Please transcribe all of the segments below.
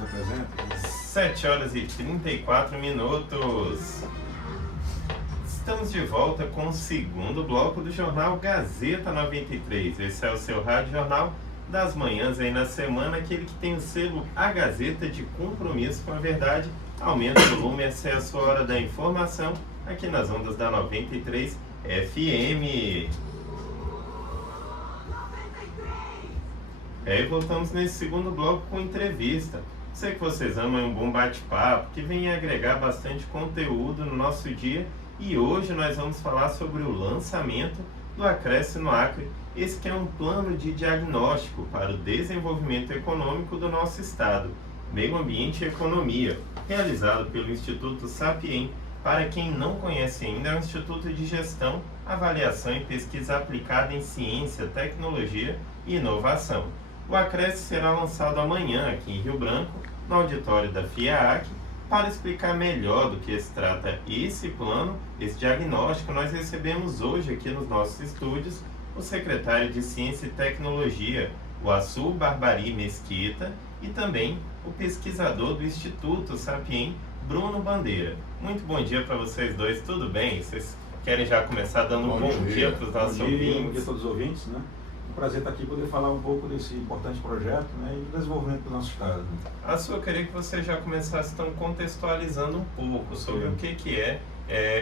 representa? 7 horas e 34 minutos. Estamos de volta com o segundo bloco do jornal Gazeta 93. Esse é o seu rádio jornal das manhãs aí na semana, aquele que tem o selo A Gazeta de compromisso com a verdade. Aumenta o volume, essa é a sua hora da informação, aqui nas ondas da 93 FM. E voltamos nesse segundo bloco com entrevista. Sei que vocês amam um bom bate-papo, que vem agregar bastante conteúdo no nosso dia. E hoje nós vamos falar sobre o lançamento do Acresce no Acre. Esse que é um plano de diagnóstico para o desenvolvimento econômico do nosso estado, meio ambiente e economia, realizado pelo Instituto Sapiem. Para quem não conhece ainda, é um instituto de gestão, avaliação e pesquisa aplicada em ciência, tecnologia e inovação. O Acresce será lançado amanhã aqui em Rio Branco, no auditório da FIAAC. Para explicar melhor do que se trata esse plano, esse diagnóstico, nós recebemos hoje aqui nos nossos estúdios o secretário de Ciência e Tecnologia, o Açu Barbari Mesquita, e também o pesquisador do Instituto Sapiem, Bruno Bandeira. Muito bom dia para vocês dois, tudo bem? Vocês querem já começar dando um bom dia para os nossos ouvintes? Bom dia a todos os ouvintes, né? É um prazer estar aqui poder falar um pouco desse importante projeto, né, e do desenvolvimento do nosso estado. Açu, eu queria que você já começasse então contextualizando um pouco sobre o que é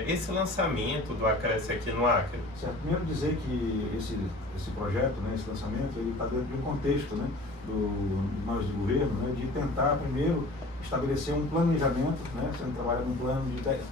esse lançamento do Acresce aqui no Acre. Certo. Primeiro dizer que esse projeto, né, esse lançamento, ele está dentro de um contexto, né, do governo, né, de tentar primeiro estabelecer um planejamento, né, sendo trabalhado num plano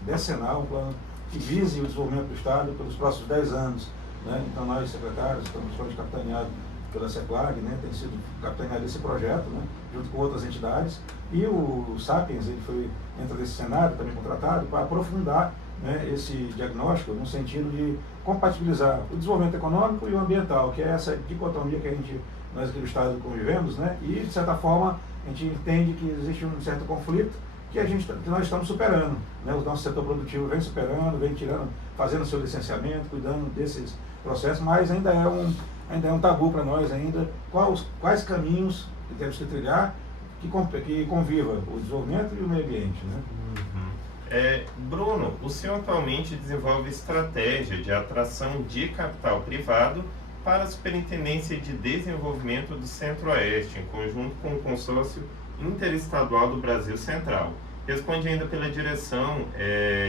decenal, um plano que vise o desenvolvimento do estado pelos próximos 10 anos. Né? Então nós, secretários, estamos capitaneados pela CEPLAG, né? Tem sido capitaneado esse projeto, né? Junto com outras entidades, e o Sapiens ele entra nesse cenário, também contratado, para aprofundar, né, esse diagnóstico no sentido de compatibilizar o desenvolvimento econômico e o ambiental, que é essa dicotomia que nós aqui no estado convivemos, né? E de certa forma a gente entende que existe um certo conflito que nós estamos superando, né? O nosso setor produtivo vem superando, vem fazendo seu licenciamento, cuidando desses processos, mas ainda é um tabu para nós ainda quais caminhos que temos que trilhar que conviva o desenvolvimento e o meio ambiente, né? Bruno, o senhor atualmente desenvolve estratégia de atração de capital privado para a Superintendência de Desenvolvimento do Centro-Oeste, em conjunto com o Consórcio Interestadual do Brasil Central. Responde ainda pela direção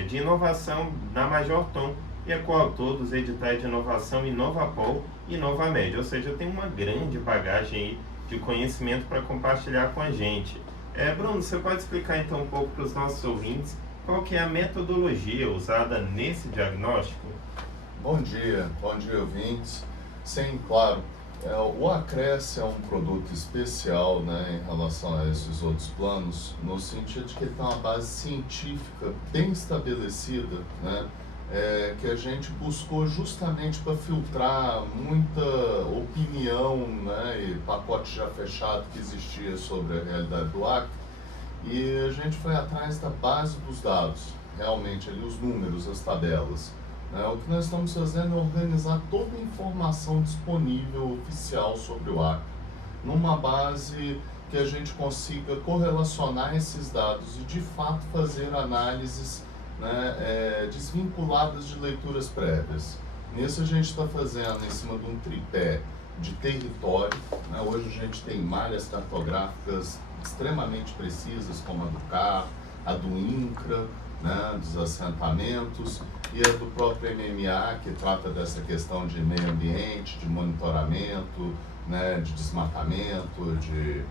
de inovação da Major Tom e é coautor dos editais de inovação Inovapol e Inovamed, ou seja, tem uma grande bagagem aí de conhecimento para compartilhar com a gente. Bruno, você pode explicar então um pouco para os nossos ouvintes qual que é a metodologia usada nesse diagnóstico? Bom dia ouvintes. Sim, claro. O Acresce é um produto especial, né, em relação a esses outros planos, no sentido de que ele tem uma base científica bem estabelecida, né, que a gente buscou justamente para filtrar muita opinião, né, e pacote já fechado que existia sobre a realidade do Acre, e a gente foi atrás da base dos dados, realmente ali os números, as tabelas. O que nós estamos fazendo é organizar toda a informação disponível oficial sobre o Acre, numa base que a gente consiga correlacionar esses dados e de fato fazer análises, né, desvinculadas de leituras prévias. Nisso a gente está fazendo em cima de um tripé de território, né? Hoje a gente tem malhas cartográficas extremamente precisas, como a do CAR, a do INCRA, né, dos assentamentos, e a do próprio MMA, que trata dessa questão de meio ambiente, de monitoramento, né, de desmatamento, de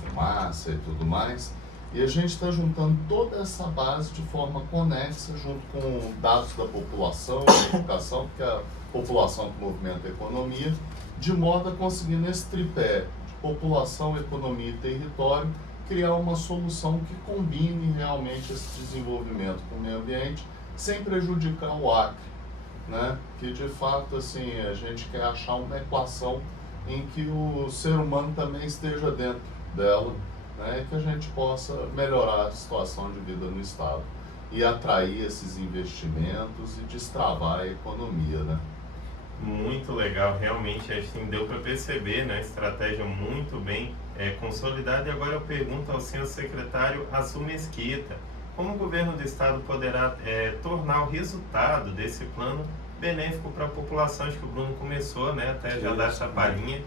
fumaça e tudo mais. E a gente está juntando toda essa base de forma conexa, junto com dados da população, da educação, porque a população que movimenta a economia, de modo a conseguir nesse tripé de população, economia e território, criar uma solução que combine realmente esse desenvolvimento com o meio ambiente, sem prejudicar o Acre, né? Que de fato assim, a gente quer achar uma equação em que o ser humano também esteja dentro dela, né? E que a gente possa melhorar a situação de vida no estado e atrair esses investimentos e destravar a economia, né? Muito legal, realmente, acho que deu para perceber, né? Estratégia muito bem consolidada. E agora eu pergunto ao senhor secretário Azul Mesquita, como o governo do estado poderá tornar o resultado desse plano benéfico para a população? Acho que o Bruno começou, né, até já dar essa palhinha.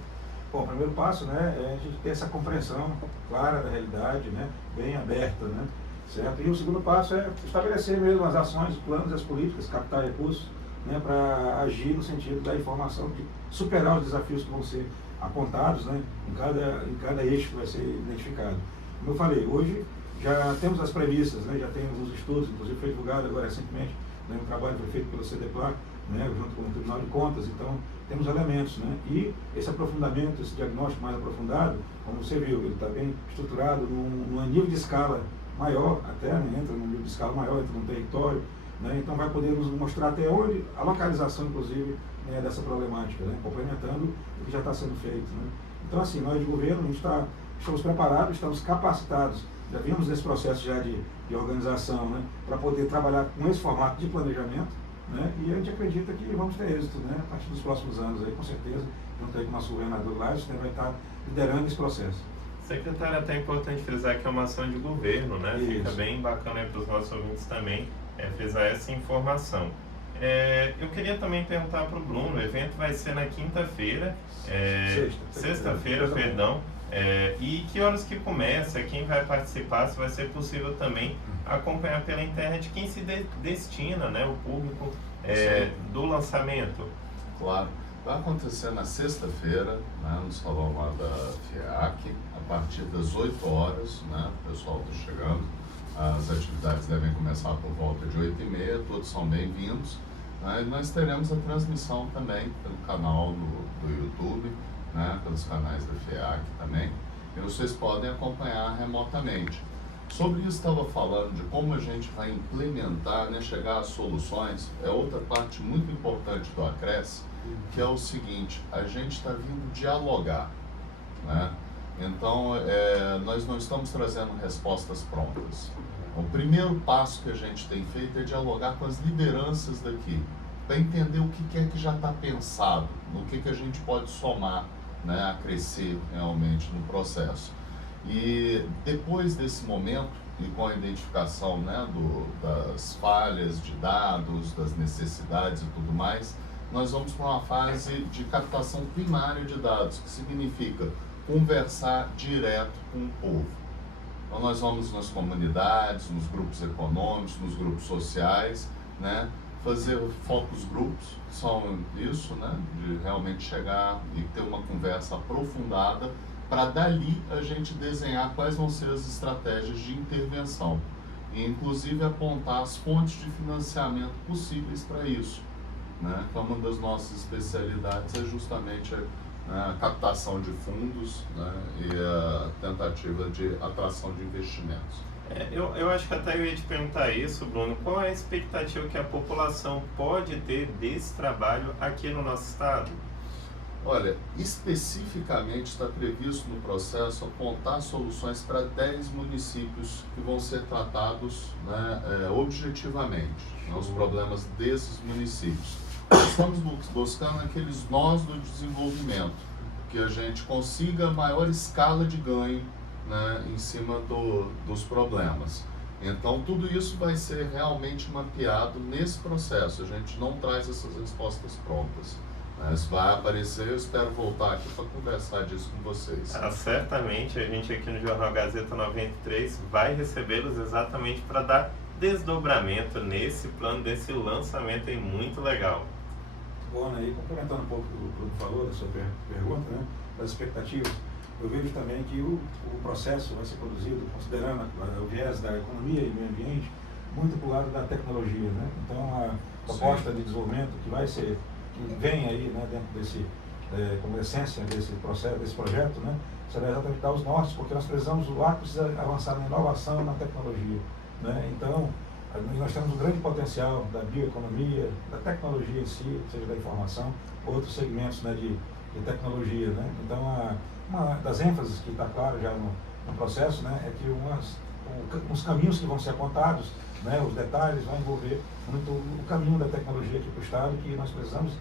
Bom, o primeiro passo, né, é a gente ter essa compreensão clara da realidade, né, bem aberta, né, certo? E o segundo passo é estabelecer mesmo as ações, os planos, as políticas, captar recursos, né, para agir no sentido da informação, de superar os desafios que vão ser apontados, né, em cada eixo que vai ser identificado. Como eu falei, hoje já temos as premissas, né, já temos os estudos, inclusive foi divulgado agora recentemente, né, um trabalho foi feito pelo CDPLAR, né, junto com o Tribunal de Contas, então temos elementos, né, e esse aprofundamento, esse diagnóstico mais aprofundado, como você viu, ele está bem estruturado num nível de escala maior, até, né, entra num nível de escala maior, entra num território, né, então vai poder nos mostrar até onde a localização, inclusive, né, dessa problemática, né, complementando o que já está sendo feito, né. Então, assim, nós de governo, a gente estamos preparados, estamos capacitados, já vimos nesse processo já de organização, né, para poder trabalhar com esse formato de planejamento, né, e a gente acredita que vamos ter êxito, né, a partir dos próximos anos, aí, com certeza, junto aí com o nosso governador Lages, né, vai estar liderando esse processo. Secretário, é até importante frisar que é uma ação de governo, né? Isso. Fica bem bacana para os nossos ouvintes também frisar essa informação. Eu queria também perguntar para o Bruno, o evento vai ser na quinta-feira, sexta-feira, perdão, e que horas que começa, quem vai participar, se vai ser possível também acompanhar pela internet quem se destina, né, o público do lançamento. Claro. Vai acontecer na sexta-feira, né, no salão lá da FIAC, a partir das 8 horas, né, o pessoal está chegando, as atividades devem começar por volta de 8h30, todos são bem-vindos, né, e nós teremos a transmissão também pelo canal do YouTube, né, pelos canais da FIAC também, e vocês podem acompanhar remotamente. Sobre isso estava falando de como a gente vai implementar, né, chegar às soluções, é outra parte muito importante do Acresce, que é o seguinte, a gente está vindo dialogar, né? Então, nós não estamos trazendo respostas prontas. O primeiro passo que a gente tem feito é dialogar com as lideranças daqui, para entender o que é que já está pensado, no que a gente pode somar, né, a crescer realmente no processo. E depois desse momento, e com a identificação, né, das falhas de dados, das necessidades e tudo mais, nós vamos para uma fase de captação primária de dados, que significa conversar direto com o povo. Então nós vamos nas comunidades, nos grupos econômicos, nos grupos sociais, né, fazer focus groups, que são isso, né, de realmente chegar e ter uma conversa aprofundada, para dali a gente desenhar quais vão ser as estratégias de intervenção e inclusive apontar as fontes de financiamento possíveis para isso, né? Então uma das nossas especialidades é justamente a captação de fundos, né, e a tentativa de atração de investimentos. Eu acho que até eu ia te perguntar isso, Bruno, qual é a expectativa que a população pode ter desse trabalho aqui no nosso estado? Olha, especificamente está previsto no processo apontar soluções para 10 municípios que vão ser tratados, né, objetivamente, né, os problemas desses municípios. Estamos buscando aqueles nós do desenvolvimento, que a gente consiga maior escala de ganho, né, em cima dos problemas. Então, tudo isso vai ser realmente mapeado nesse processo. A gente não traz essas respostas prontas. Isso vai aparecer, eu espero voltar aqui para conversar disso com vocês. Certamente, a gente aqui no Jornal Gazeta 93 vai recebê-los exatamente para dar desdobramento nesse plano, desse lançamento aí muito legal. Bom, né, e complementando um pouco do que o Bruno falou, da sua pergunta, né, das expectativas, eu vejo também que o processo vai ser produzido considerando o viés da economia e meio ambiente muito para o lado da tecnologia, né? Então a proposta de desenvolvimento que vem aí, né, dentro desse, como essência desse processo, desse projeto, né, será exatamente dar os nortes, porque nós precisamos, o ar precisa avançar na inovação, na tecnologia, né? Então nós temos um grande potencial da bioeconomia, da tecnologia em si, seja da informação, outros segmentos, né, de tecnologia, né? Então uma das ênfases que está claro já no processo, né, é que uns caminhos que vão ser apontados, né, os detalhes vão envolver muito o caminho da tecnologia aqui para o Estado, que nós precisamos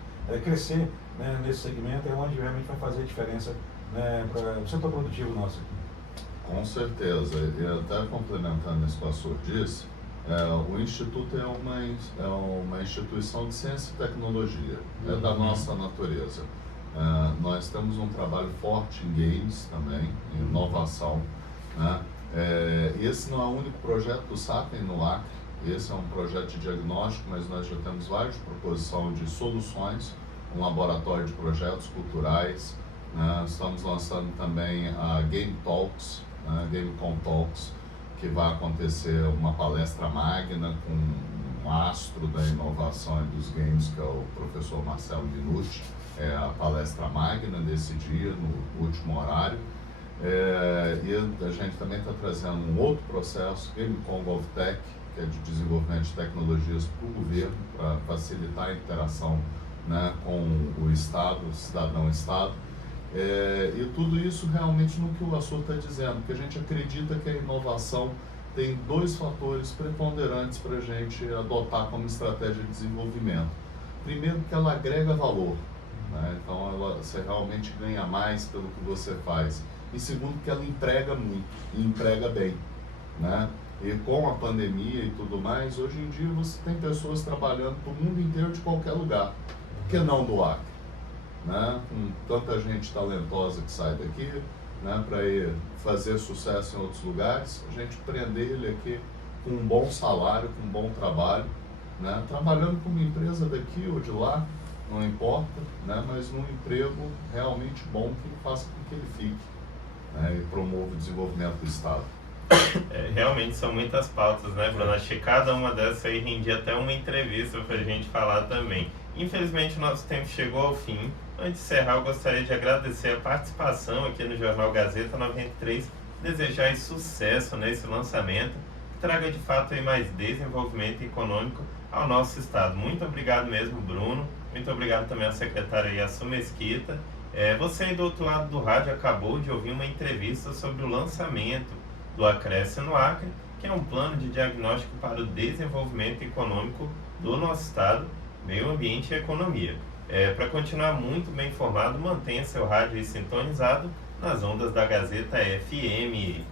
crescer, né, nesse segmento, é onde realmente vai fazer a diferença né, para o setor produtivo nosso aqui. Com certeza, e até complementando isso que o Assur disse, o Instituto é uma instituição de ciência e tecnologia, é da nossa natureza. Nós temos um trabalho forte em games também, em inovação, né? Esse não é o único projeto do Sapien no Acre, esse é um projeto de diagnóstico, mas nós já temos várias proposições de soluções, um laboratório de projetos culturais, né? Estamos lançando também a Game Talks, GameCon Talks, que vai acontecer uma palestra magna com um astro da inovação e dos games, que é o professor Marcelo Minucci, é a palestra magna desse dia, no último horário. E a gente também está trazendo um outro processo, GameCon GovTech, que é de desenvolvimento de tecnologias para o governo, para facilitar a interação, né, com o Estado, o cidadão-Estado. E tudo isso realmente no que o Assur está dizendo, porque a gente acredita que a inovação tem dois fatores preponderantes para a gente adotar como estratégia de desenvolvimento. Primeiro, que ela agrega valor, né? Então você realmente ganha mais pelo que você faz. E segundo, que ela emprega muito, e emprega bem, né? E com a pandemia e tudo mais, hoje em dia você tem pessoas trabalhando para o mundo inteiro de qualquer lugar, por que não do Acre? Né? Com tanta gente talentosa que sai daqui, né, para ir fazer sucesso em outros lugares, a gente prender ele aqui com um bom salário, com um bom trabalho, né, trabalhando com uma empresa daqui ou de lá, não importa, né, mas num emprego realmente bom que faça com que ele fique, né, e promova o desenvolvimento do Estado. Realmente são muitas pautas, né, Bruno? Acho que cada uma dessas aí rendia até uma entrevista para a gente falar também. Infelizmente o nosso tempo chegou ao fim. Antes de encerrar, eu gostaria de agradecer a participação aqui no Jornal Gazeta 93, desejar aí sucesso nesse lançamento, que traga de fato aí mais desenvolvimento econômico ao nosso estado. Muito obrigado mesmo, Bruno. Muito obrigado também ao secretário Assur Mesquita. Você aí do outro lado do rádio acabou de ouvir uma entrevista sobre o lançamento do Acresce no Acre, que é um plano de diagnóstico para o desenvolvimento econômico do nosso estado, meio ambiente e economia. Para continuar muito bem informado, mantenha seu rádio aí sintonizado nas ondas da Gazeta FM.